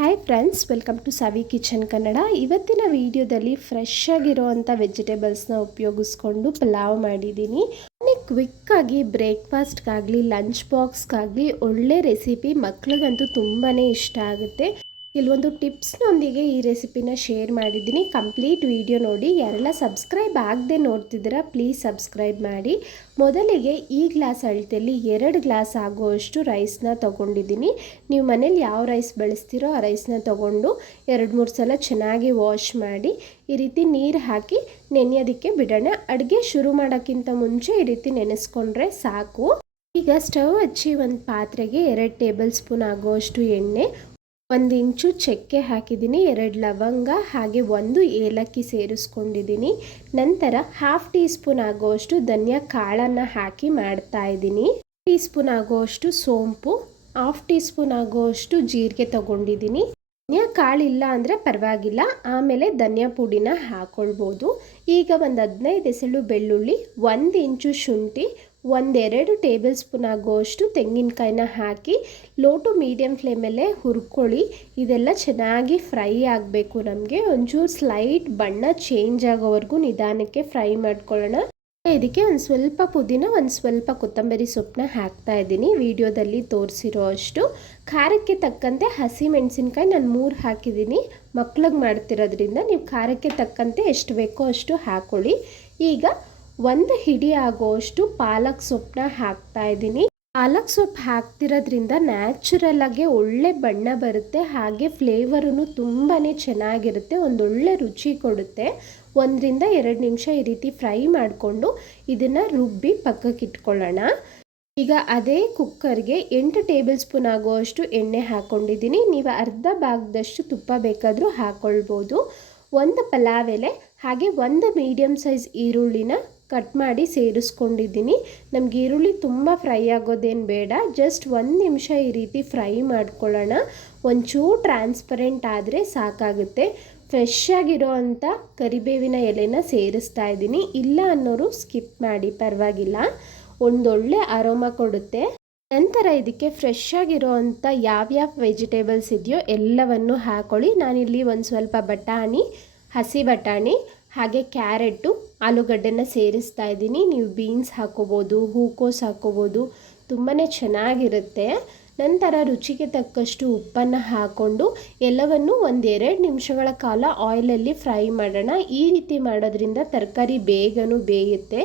Hi friends welcome to Savi kitchen Kannada ಇವತ್ತಿನ ವಿಡಿಯೋದಲ್ಲಿ fresh ಆಗಿರುವಂಥ ವೆಜಿಟೇಬಲ್ಸ್ನ ಉಪಯೋಗಿಸ್ಕೊಂಡು ಪಲಾವ್ ಮಾಡಿದ್ದೀನಿ. ಕ್ವಿಕ್ಕಾಗಿ ಬ್ರೇಕ್ಫಾಸ್ಟ್ಗಾಗಲಿ ಲಂಚ್ ಬಾಕ್ಸ್ಗಾಗಲಿ ಒಳ್ಳೆ ರೆಸಿಪಿ ಮಕ್ಳಿಗಂತೂ ತುಂಬಾ ಇಷ್ಟ ಆಗುತ್ತೆ. ಕೆಲವೊಂದು ಟಿಪ್ಸ್ನೊಂದಿಗೆ ಈ ರೆಸಿಪಿನ ಶೇರ್ ಮಾಡಿದ್ದೀನಿ. ಕಂಪ್ಲೀಟ್ ವಿಡಿಯೋ ನೋಡಿ. ಯಾರೆಲ್ಲ ಸಬ್ಸ್ಕ್ರೈಬ್ ಆಗದೆ ನೋಡ್ತಿದ್ದೀರಾ, ಪ್ಲೀಸ್ ಸಬ್ಸ್ಕ್ರೈಬ್ ಮಾಡಿ. ಮೊದಲಿಗೆ ಈ ಗ್ಲಾಸ್ ಅಳತೆಯಲ್ಲಿ ಎರಡು ಗ್ಲಾಸ್ ಆಗುವಷ್ಟು ರೈಸ್ನ ತೊಗೊಂಡಿದ್ದೀನಿ. ನೀವು ಮನೇಲಿ ಯಾವ ರೈಸ್ ಬಳಸ್ತೀರೋ ಆ ರೈಸ್ನ ತೊಗೊಂಡು ಎರಡು ಮೂರು ಸಲ ಚೆನ್ನಾಗಿ ವಾಶ್ ಮಾಡಿ, ಈ ರೀತಿ ನೀರು ಹಾಕಿ ನೆನೆಯೋದಕ್ಕೆ ಬಿಡೋಣ. ಅಡುಗೆ ಶುರು ಮಾಡೋಕ್ಕಿಂತ ಮುಂಚೆ ಈ ರೀತಿ ನೆನೆಸ್ಕೊಂಡ್ರೆ ಸಾಕು. ಈಗ ಸ್ಟವ್ ಹಚ್ಚಿ ಒಂದು ಪಾತ್ರೆಗೆ ಎರಡು ಟೇಬಲ್ ಸ್ಪೂನ್ ಆಗುವಷ್ಟು ಎಣ್ಣೆ ಒಂದು ಇಂಚು ಚಕ್ಕೆ ಹಾಕಿದ್ದೀನಿ, ಎರಡು ಲವಂಗ ಹಾಗೆ ಒಂದು ಏಲಕ್ಕಿ ಸೇರಿಸ್ಕೊಂಡಿದ್ದೀನಿ. ನಂತರ ಹಾಫ್ ಟೀ ಸ್ಪೂನ್ ಆಗುವಷ್ಟು ಧನಿಯಾ ಕಾಳನ್ನು ಹಾಕಿ ಮಾಡ್ತಾ ಇದ್ದೀನಿ. ಟೀ ಸ್ಪೂನ್ ಆಗುವಷ್ಟು ಸೋಂಪು ಹಾಫ್ ಟೀ ಸ್ಪೂನ್ ಆಗುವಷ್ಟು ಜೀರಿಗೆ ತಗೊಂಡಿದ್ದೀನಿ. ಧನಿಯಾ ಕಾಳಿಲ್ಲ ಅಂದರೆ ಪರವಾಗಿಲ್ಲ, ಆಮೇಲೆ ಧನಿಯಾ ಪುಡಿನ ಹಾಕ್ಕೊಳ್ಬೋದು ಈಗ ಒಂದು ಹದಿನೈದು ಎಸಳು ಬೆಳ್ಳುಳ್ಳಿ, ಒಂದು ಇಂಚು ಶುಂಠಿ ಒಂದೆರಡು ಟೇಬಲ್ ಸ್ಪೂನ್ ಆಗುವಷ್ಟು ತೆಂಗಿನಕಾಯಿನ ಹಾಕಿ ಲೋ ಟು ಮೀಡಿಯಮ್ ಫ್ಲೇಮಲ್ಲೇ ಹುರ್ಕೊಳ್ಳಿ. ಇದೆಲ್ಲ ಚೆನ್ನಾಗಿ ಫ್ರೈ ಆಗಬೇಕು ನಮಗೆ. ಒಂಚೂರು ಸ್ಲೈಟ್ ಬಣ್ಣ ಚೇಂಜ್ ಆಗೋವರೆಗೂ ನಿಧಾನಕ್ಕೆ ಫ್ರೈ ಮಾಡ್ಕೊಳ್ಳೋಣ. ಇದಕ್ಕೆ ಒಂದು ಸ್ವಲ್ಪ ಪುದೀನ, ಒಂದು ಸ್ವಲ್ಪ ಕೊತ್ತಂಬರಿ ಸೊಪ್ಪನ್ನ ಹಾಕ್ತಾ ಇದ್ದೀನಿ. ವಿಡಿಯೋದಲ್ಲಿ ತೋರಿಸಿರೋ ಅಷ್ಟು. ಖಾರಕ್ಕೆ ತಕ್ಕಂತೆ ಹಸಿ ಮೆಣಸಿನ್ಕಾಯಿ ನಾನು ಮೂರು ಹಾಕಿದ್ದೀನಿ. ಮಕ್ಳಿಗೆ ಮಾಡ್ತಿರೋದ್ರಿಂದ ನೀವು ಖಾರಕ್ಕೆ ತಕ್ಕಂತೆ ಎಷ್ಟು ಬೇಕೋ ಅಷ್ಟು ಹಾಕ್ಕೊಳ್ಳಿ ಈಗ ಒಂದು ಹಿಡಿ ಆಗೋಷ್ಟು ಪಾಲಕ್ ಸೊಪ್ಪನ್ನ ಹಾಕ್ತಾ ಇದ್ದೀನಿ. ಪಾಲಕ್ ಸೊಪ್ಪು ಹಾಕ್ತಿರೋದ್ರಿಂದ ನ್ಯಾಚುರಲ್ ಆಗಿ ಒಳ್ಳೆ ಬಣ್ಣ ಬರುತ್ತೆ, ಹಾಗೆ ಫ್ಲೇವರು ತುಂಬಾ ಚೆನ್ನಾಗಿರುತ್ತೆ, ಒಂದೊಳ್ಳೆ ರುಚಿ ಕೊಡುತ್ತೆ. ಒಂದರಿಂದ ಎರಡು ನಿಮಿಷ ಈ ರೀತಿ ಫ್ರೈ ಮಾಡಿಕೊಂಡು ಇದನ್ನು ರುಬ್ಬಿ ಪಕ್ಕಕ್ಕೆ ಇಟ್ಕೊಳ್ಳೋಣ. ಈಗ ಅದೇ ಕುಕ್ಕರ್ಗೆ ಎಂಟು ಟೇಬಲ್ ಸ್ಪೂನ್ ಆಗುವಷ್ಟು ಎಣ್ಣೆ ಹಾಕ್ಕೊಂಡಿದ್ದೀನಿ ನೀವು ಅರ್ಧ ಭಾಗದಷ್ಟು ತುಪ್ಪ ಬೇಕಾದರೂ ಹಾಕ್ಕೊಳ್ಬೋದು ಒಂದು ಪಲಾವ್ ಎಲೆ, ಹಾಗೆ ಒಂದು ಮೀಡಿಯಮ್ ಸೈಜ್ ಈರುಳ್ಳಿನ ಕಟ್ ಮಾಡಿ ಸೇರಿಸ್ಕೊಂಡಿದ್ದೀನಿ. ನಮ್ಗೆ ಈರುಳ್ಳಿ ತುಂಬ ಫ್ರೈ ಆಗೋದೇನು ಬೇಡ. ಜಸ್ಟ್ ಒಂದು ನಿಮಿಷ ಈ ರೀತಿ ಫ್ರೈ ಮಾಡ್ಕೊಳ್ಳೋಣ. ಒಂಚೂರು ಟ್ರಾನ್ಸ್ಪರೆಂಟ್ ಆದರೆ ಸಾಕಾಗುತ್ತೆ. ಫ್ರೆಶ್ ಆಗಿರೋ ಅಂಥ ಕರಿಬೇವಿನ ಎಲೆನ ಸೇರಿಸ್ತಾ ಇದ್ದೀನಿ. ಇಲ್ಲ ಅನ್ನೋರು ಸ್ಕಿಪ್ ಮಾಡಿ, ಪರವಾಗಿಲ್ಲ. ಒಂದೊಳ್ಳೆ ಅರೋಮ ಕೊಡುತ್ತೆ. ನಂತರ ಇದಕ್ಕೆ ಫ್ರೆಶ್ ಆಗಿರೋ ಅಂಥ ಯಾವ್ಯಾವ ವೆಜಿಟೇಬಲ್ಸ್ ಇದೆಯೋ ಎಲ್ಲವನ್ನು ಹಾಕೊಳ್ಳಿ. ನಾನಿಲ್ಲಿ ಒಂದು ಸ್ವಲ್ಪ ಬಟಾಣಿ, ಹಸಿ ಬಟಾಣಿ ಹಾಗೆ ಕ್ಯಾರೆಟು, ಆಲೂಗಡ್ಡೆನ ಸೇರಿಸ್ತಾ ಇದ್ದೀನಿ. ನೀವು ಬೀನ್ಸ್ ಹಾಕೋಬೋದು, ಹೂಕೋಸ್ ಹಾಕೋಬೋದು ತುಂಬಾ ಚೆನ್ನಾಗಿರುತ್ತೆ. ನಂತರ ರುಚಿಗೆ ತಕ್ಕಷ್ಟು ಉಪ್ಪನ್ನು ಹಾಕ್ಕೊಂಡು ಎಲ್ಲವನ್ನು ಒಂದೆರಡು ನಿಮಿಷಗಳ ಕಾಲ ಆಯಿಲಲ್ಲಿ ಫ್ರೈ ಮಾಡೋಣ. ಈ ರೀತಿ ಮಾಡೋದ್ರಿಂದ ತರಕಾರಿ ಬೇಗನೂ ಬೇಯುತ್ತೆ.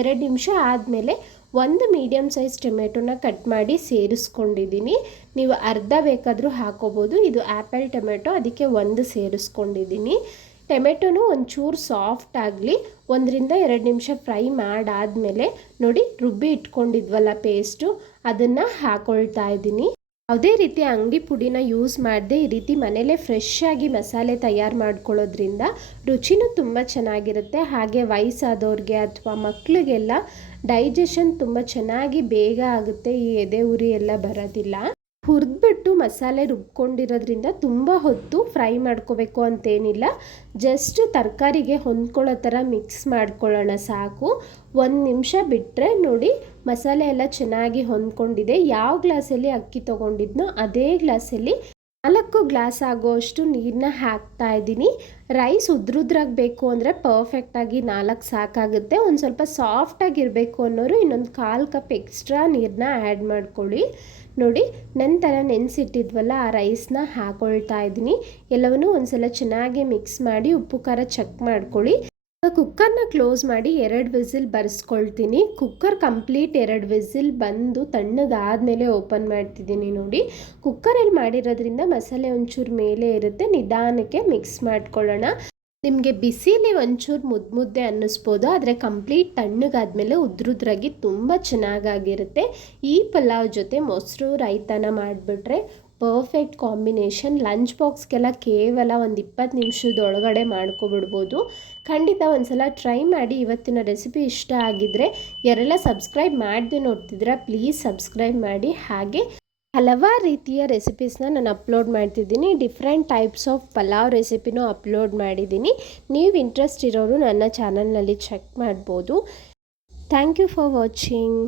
ಎರಡು ನಿಮಿಷ ಆದಮೇಲೆ ಒಂದು ಮೀಡಿಯಮ್ ಸೈಜ್ ಟೊಮೆಟೊನ ಕಟ್ ಮಾಡಿ ಸೇರಿಸ್ಕೊಂಡಿದ್ದೀನಿ. ನೀವು ಅರ್ಧ ಬೇಕಾದರೂ ಹಾಕೋಬೋದು. ಇದು ಆ್ಯಪಲ್ ಟೊಮೆಟೊ, ಅದಕ್ಕೆ ಒಂದು ಸೇರಿಸ್ಕೊಂಡಿದ್ದೀನಿ. ಟೊಮೆಟೊನು ಒಂಚೂರು ಸಾಫ್ಟ್ ಆಗಲಿ, ಒಂದರಿಂದ ಎರಡು ನಿಮಿಷ ಫ್ರೈ ಮಾಡಾದಮೇಲೆ ನೋಡಿ ರುಬ್ಬಿ ಇಟ್ಕೊಂಡಿದ್ವಲ್ಲ ಪೇಸ್ಟು ಅದನ್ನು ಹಾಕೊಳ್ತಾ ಇದ್ದೀನಿ. ಯಾವುದೇ ರೀತಿ ಅಂಗಡಿ ಪುಡಿನ ಯೂಸ್ ಮಾಡದೆ ಈ ರೀತಿ ಮನೆಯಲ್ಲೇ ಫ್ರೆಶ್ ಆಗಿ ಮಸಾಲೆ ತಯಾರು ಮಾಡ್ಕೊಳ್ಳೋದ್ರಿಂದ ರುಚಿನೂ ತುಂಬ ಚೆನ್ನಾಗಿರುತ್ತೆ. ಹಾಗೆ ವಯಸ್ಸಾದವ್ರಿಗೆ ಅಥವಾ ಮಕ್ಕಳಿಗೆಲ್ಲ ಡೈಜೆಷನ್ ತುಂಬ ಚೆನ್ನಾಗಿ ಬೇಗ ಆಗುತ್ತೆ, ಈ ಎದೆ ಉರಿ ಎಲ್ಲ ಬರೋದಿಲ್ಲ. ಹುರಿದ್ಬಿಟ್ಟು ಮಸಾಲೆ ರುಬ್ಕೊಂಡಿರೋದ್ರಿಂದ ತುಂಬ ಹೊತ್ತು ಫ್ರೈ ಮಾಡ್ಕೋಬೇಕು ಅಂತೇನಿಲ್ಲ. ಜಸ್ಟ್ ತರಕಾರಿಗೆ ಹೊಂದ್ಕೊಳ್ಳೋ ಥರ ಮಿಕ್ಸ್ ಮಾಡ್ಕೊಳ್ಳೋಣ ಸಾಕು. ಒಂದು ನಿಮಿಷ ಬಿಟ್ಟರೆ ನೋಡಿ ಮಸಾಲೆ ಎಲ್ಲ ಚೆನ್ನಾಗಿ ಹೊಂದ್ಕೊಂಡಿದೆ. ಯಾವ ಗ್ಲಾಸಲ್ಲಿ ಅಕ್ಕಿ ತೊಗೊಂಡಿದ್ನೋ ಅದೇ ಗ್ಲಾಸಲ್ಲಿ ನಾಲ್ಕು ಗ್ಲಾಸ್ ಆಗೋಷ್ಟು ನೀರನ್ನ ಹಾಕ್ತಾ ಇದ್ದೀನಿ. ರೈಸ್ ಉದ್ರುದ್ರಾಗಬೇಕು ಅಂದರೆ ಪರ್ಫೆಕ್ಟಾಗಿ ನಾಲ್ಕು ಸಾಕಾಗುತ್ತೆ. ಒಂದು ಸ್ವಲ್ಪ ಸಾಫ್ಟಾಗಿರಬೇಕು ಅನ್ನೋರು ಇನ್ನೊಂದು ಕಾಲು ಕಪ್ ಎಕ್ಸ್ಟ್ರಾ ನೀರನ್ನ ಆ್ಯಡ್ ಮಾಡ್ಕೊಳ್ಳಿ. ನೋಡಿ, ನಂತರ ನೆನೆಸಿಟ್ಟಿದ್ವಲ್ಲ, ಆ ರೈಸ್ನ ಹಾಕೊಳ್ತಾ ಇದ್ದೀನಿ. ಎಲ್ಲವನ್ನೂ ಒಂದ್ಸಲ ಚೆನ್ನಾಗಿ ಮಿಕ್ಸ್ ಮಾಡಿ ಉಪ್ಪು, ಖಾರ ಚೆಕ್ ಮಾಡ್ಕೊಳ್ಳಿ. ಕುಕ್ಕರ್ನ ಕ್ಲೋಸ್ ಮಾಡಿ ಎರಡು ವಿಸಿಲ್ ಬರೆಸ್ಕೊಳ್ತೀನಿ. ಕುಕ್ಕರ್ ಕಂಪ್ಲೀಟ್ ಎರಡು ವಿಸಿಲ್ ಬಂದು ತಣ್ಣಗಾದ್ಮೇಲೆ ಓಪನ್ ಮಾಡ್ತಿದ್ದೀನಿ ನೋಡಿ. ಕುಕ್ಕರಲ್ಲಿ ಮಾಡಿರೋದ್ರಿಂದ ಮಸಾಲೆ ಒಂಚೂರು ಮೇಲೆ ಇರುತ್ತೆ. ನಿಧಾನಕ್ಕೆ ಮಿಕ್ಸ್ ಮಾಡ್ಕೊಳ್ಳೋಣ. ನಿಮಗೆ ಬಿಸಿಲಿ ಒಂಚೂರು ಮುದ್ದು ಮುದ್ದೆ ಅನ್ನಿಸ್ಬೋದು. ಆದರೆ ಕಂಪ್ಲೀಟ್ ತಣ್ಣಗಾದ್ಮೇಲೆ ಉದ್ರುದ್ರಾಗಿ ತುಂಬ ಚೆನ್ನಾಗಾಗಿರುತ್ತೆ. ಈ ಪಲಾವ್ ಜೊತೆ ಮೊಸರು, ರೈತನ ಮಾಡಿಬಿಟ್ರೆ ಪರ್ಫೆಕ್ಟ್ ಕಾಂಬಿನೇಷನ್ ಲಂಚ್ ಬಾಕ್ಸ್ಗೆಲ್ಲ ಕೇವಲ ಒಂದು ಇಪ್ಪತ್ತು ನಿಮಿಷದೊಳಗಡೆ ಮಾಡ್ಕೊಬಿಡ್ಬೋದು. ಖಂಡಿತ ಒಂದ್ಸಲ ಟ್ರೈ ಮಾಡಿ ಇವತ್ತಿನ ರೆಸಿಪಿ ಇಷ್ಟ ಆಗಿದ್ದರೆ ಯಾರೆಲ್ಲ ಸಬ್ಸ್ಕ್ರೈಬ್ ಮಾಡಿದೆ ನೋಡ್ತಿದ್ರೆ ಪ್ಲೀಸ್ ಸಬ್ಸ್ಕ್ರೈಬ್ ಮಾಡಿ. ಹಾಗೆ ಹಲವಾರು ರೀತಿಯ ರೆಸಿಪೀಸ್ನ ನಾನು ಅಪ್ಲೋಡ್ ಮಾಡ್ತಿದ್ದೀನಿ. ಡಿಫ್ರೆಂಟ್ ಟೈಪ್ಸ್ ಆಫ್ ಪಲಾವ್ ರೆಸಿಪಿನೂ ಅಪ್ಲೋಡ್ ಮಾಡಿದ್ದೀನಿ. ನೀವು ಇಂಟ್ರೆಸ್ಟ್ ಇರೋರು ನನ್ನ ಚಾನಲ್ನಲ್ಲಿ ಚೆಕ್ ಮಾಡ್ಬೋದು. Thank you for watching